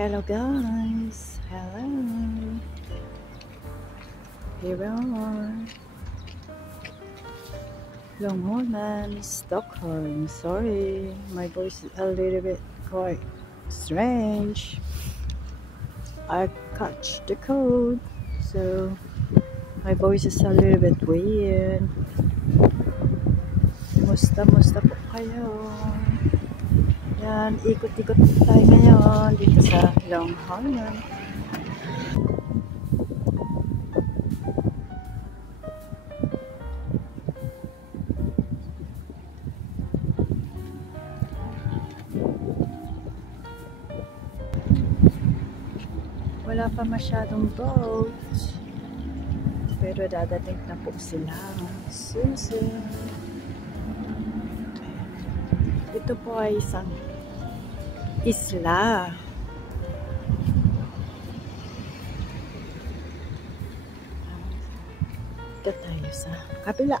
Hello guys, hello. Here we are. Långholmen, Stockholm. Sorry, my voice is a little bit quite strange. I catch the cold, so my voice is a little bit weird. Musta po kayo? Yan, ikot-ikot tayo ngayon dito sa Långholmen. Wala pa masyadong boat, pero dadating na po sila soon. Ito po ay isang isla. Ito tayo sa kabila.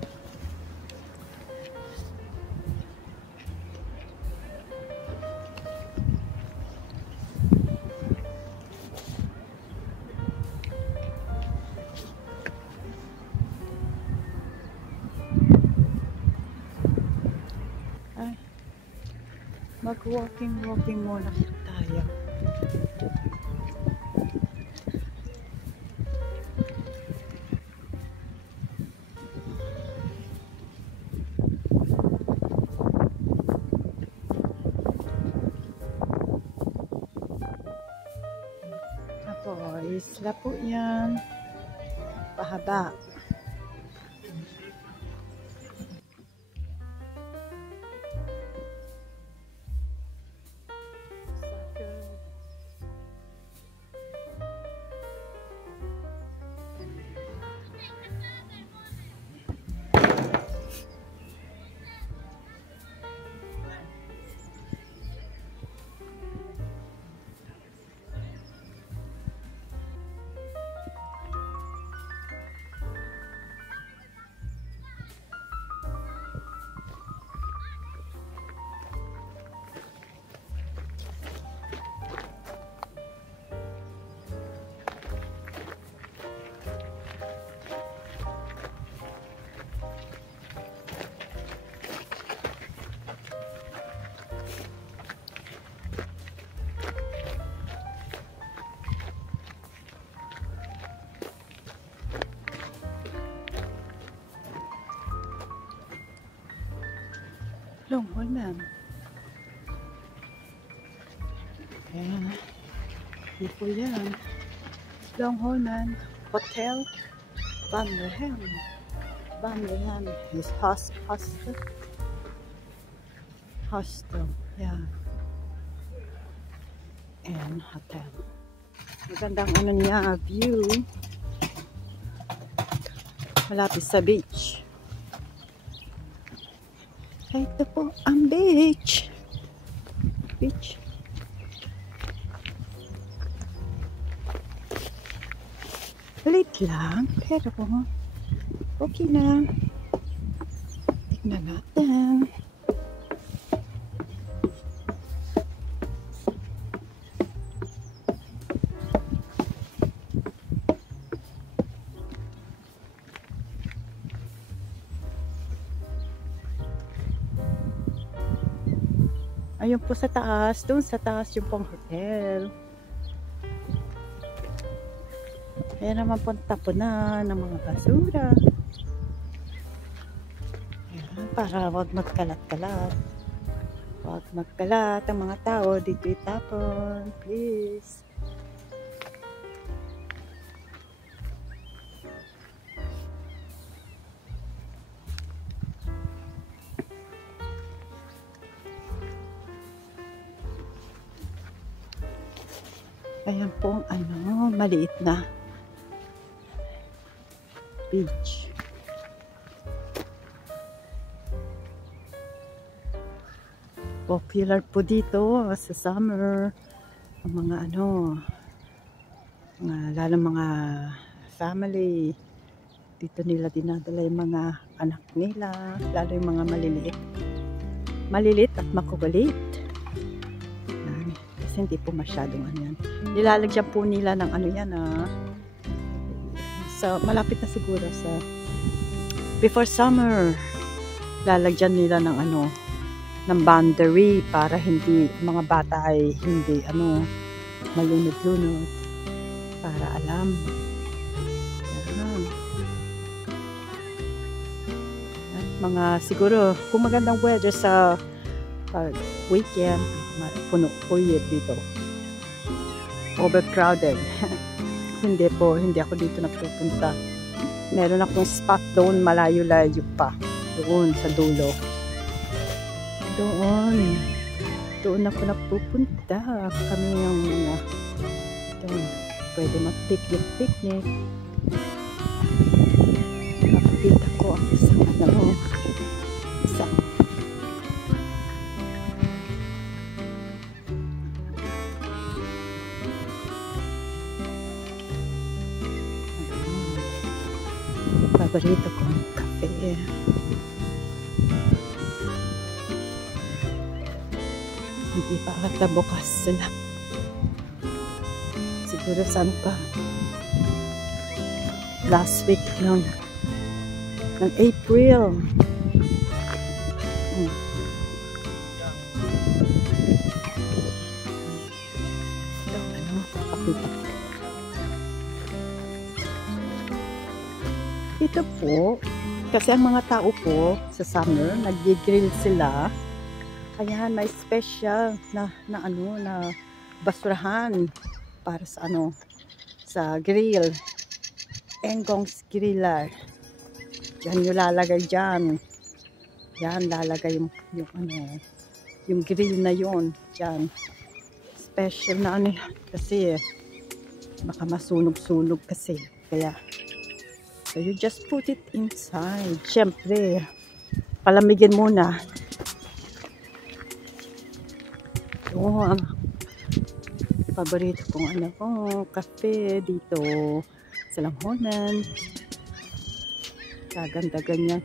Mag-walking muna tayo. Ako, isla po yan. Pahaba. Långholmen. Ayan. Hindi po yan. Långholmen Hotel Vanderhem. Vanderhem is hostel. Yeah. And hotel. Magandang ano niya, view. Malapit sa beach. Ito po ang beach. Ulit lang, pero okay na. Tignan natin. Ayun po sa taas, doon sa taas yung pong hotel. Ayan naman po tapunan ng mga basura. Ayan, para wag magkalat-kalat. Wag magkalat ang mga tao dito itapon, please. Ayan po ang maliit na beach. Popular po dito sa summer ang mga lalo mga family. Dito nila dinadala yung mga anak nila, lalo yung mga maliliit at makukulit. kasi hindi po masyadong ano yan. Nilalagyan po nila ng ano yan malapit na siguro sa before summer. Lalagyan nila ng ano, ng boundary para hindi mga bata ay hindi ano malunod-lunod, para alam. Yan. At mga siguro kung magandang weather sa weekend, puno po yun dito, overcrowded. Hindi ako dito napupunta. Meron akong spot doon malayo-layo pa, doon sa dulo. Doon ako napupunta. Kami yung doon pwede mag-picnic. Nakakita ko ang isang paborito kong kape. Hindi pa ata bukas sila. Siguro saan pa? Last week ng April. Ito po, kasi ang mga tao po sa summer, nag-grill sila. Kaya may special na basurahan para sa sa grill. Engong's griller. Yan yung lalagay dyan. Yan, lalagay yung grill na yun. Dyan. Special na kasi baka masunog-sunog kasi. Kaya, so you just put it inside. Siyempre, palamigin muna. Paborito kong kape dito sa Langhonan. Kaganda ganyan.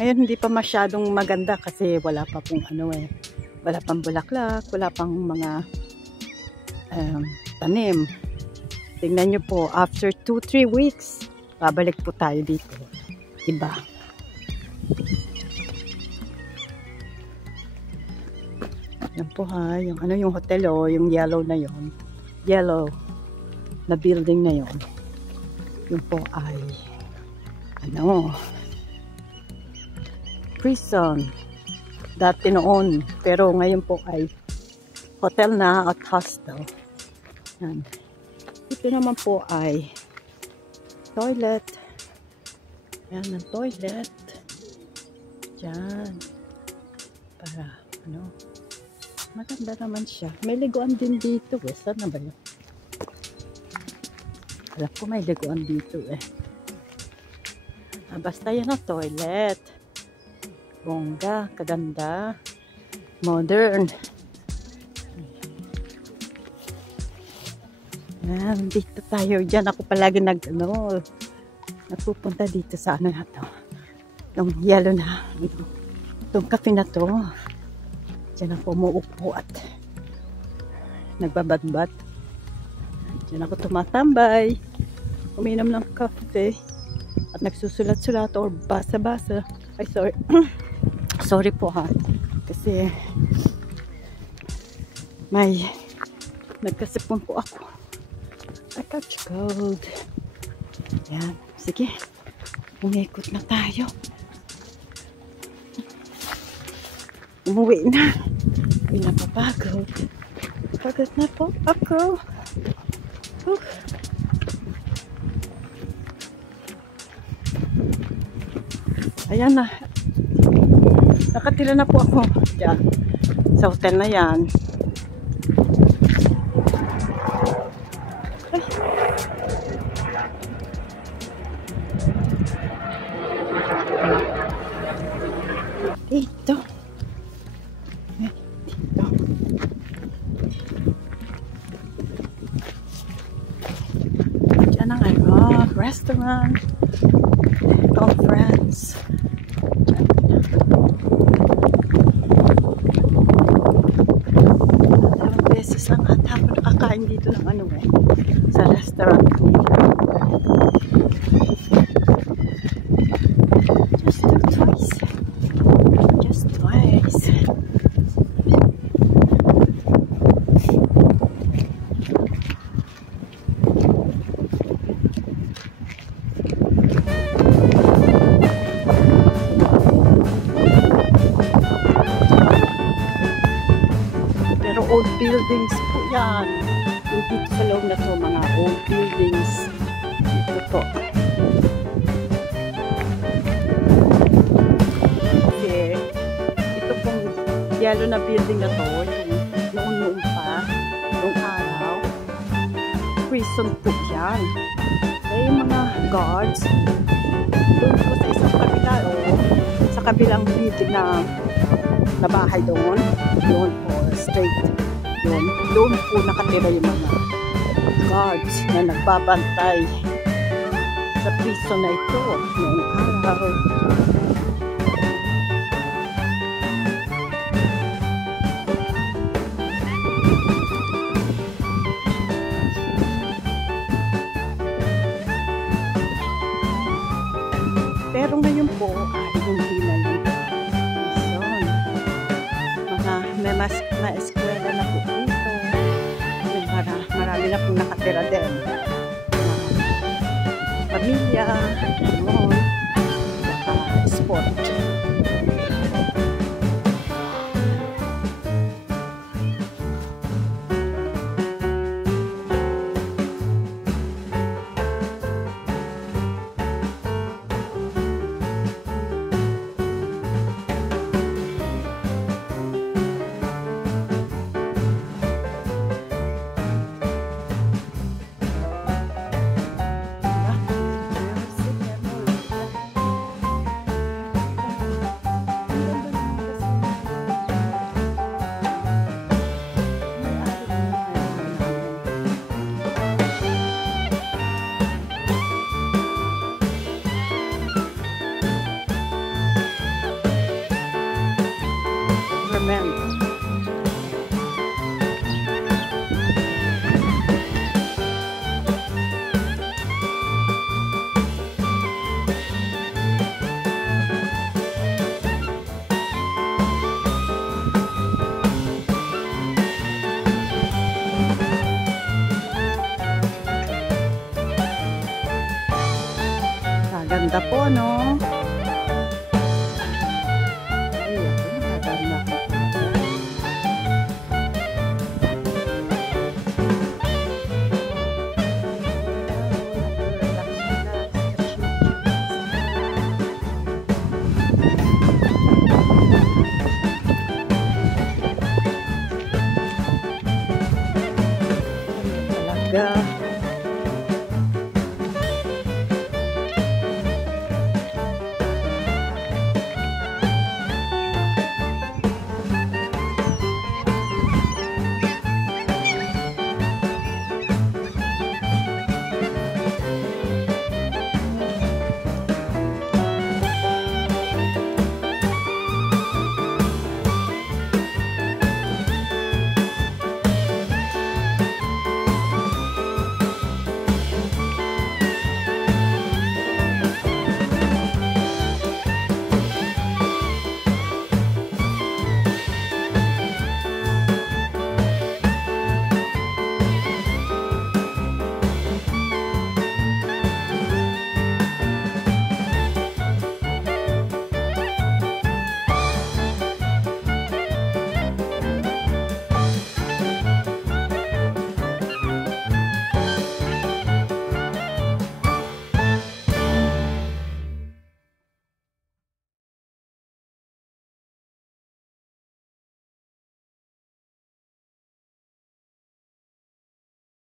Ngayon hindi pa masyadong maganda kasi wala pa pong wala pang bulaklak, wala pang mga tanim. Tingnan nyo po, after 2-3 weeks, babalik po tayo dito. Iba. Yan po yung hotel yung yellow na yon. Yellow na building na yon. Yung po ay prison. Dati noon, pero ngayon po ay hotel na at hostel. Yan. Ito naman po ay toilet. Yan ang toilet. Diyan. Para maganda naman siya. May liguan din dito Saan na ba yun? Alam ko may liguan dito Basta yan ang toilet. Bongga, kaganda. Modern. Yan, dito tayo. Diyan ako palagi nagpupunta dito sa na to. Yung yellow na. Itong cafe na to. Diyan ako umuupo at nagbabadbat. Diyan ako tumatambay. Uminom ng kape. At nagsusulat-sulat or basa-basa. Ay, sorry. Sorry po kasi may nagkasipon po ako. I catch cold. Yan. Sige. Umikot na tayo. Umuwi na. Hindi na papagod. Pagod na po ako. Ayan na. Nakatira na po ako. Diyan. Sa hotel na yan. Dito. Diyan ang restaurant. Conference. buildings po yan. Yung dito sa loob na to, mga old buildings. Ito po. Kasi, ito pong yellow na building na to, yung noon pa, noong araw, prison po yan. Kaya yung mga guards, doon po sa isang kabila, sa kabilang building na bahay doon po, straight, doon po nakatira yung mga guards na nagbabantay sa prison na ito noong araw. Pero ngayon po, hindi na yung prison. May eskwela na po dito. Marami na pong nakatira din. Pamilya, sport. Ganda po, no?